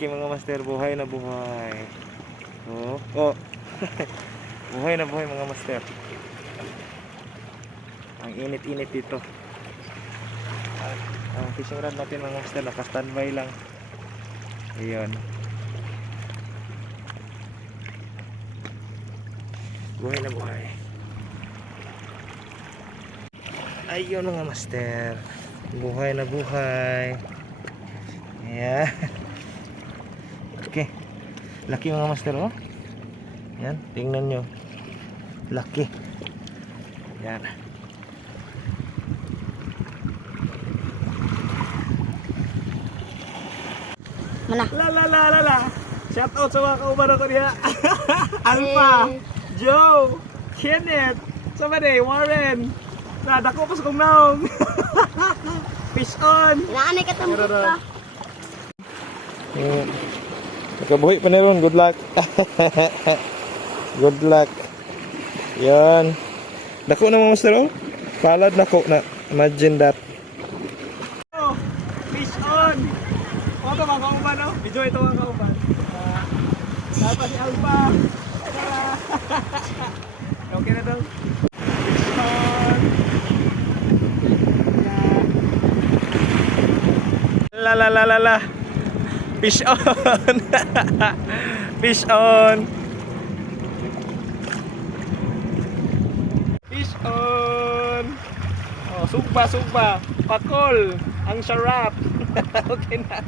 laki mga master, buhay na buhay. Oh. Buhay na buhay mga master. Ang init-init dito. Ang fishing rod natin mga master, naka-standby lang. Ayun. Buhay na buhay. Ayun mga master, buhay na buhay. Ayan. Okay. Laki mga master, oh. Yan, tingnan nyo. Laki. Yan. Mana? La. Shout out sa mga kauban ako niya. Alpha, Joe, Kenneth, Sabade, Warren. Nadako pa sa kong naong. Fish on. Naanay ka tambok ka. Nakabuhi pa na ron. Good luck. Good luck. Yan. Dako na mga master, oh. Palad nako na. Imagine that. Oh, fish on. O ito mga kauban, oh. Video ito mga kauban. Dapat si Alpha. Okay na daw. Fish on. La. Fish on. Fish on. Fish on. Oh, sugba. Pakol. Ang sarap. Okay na.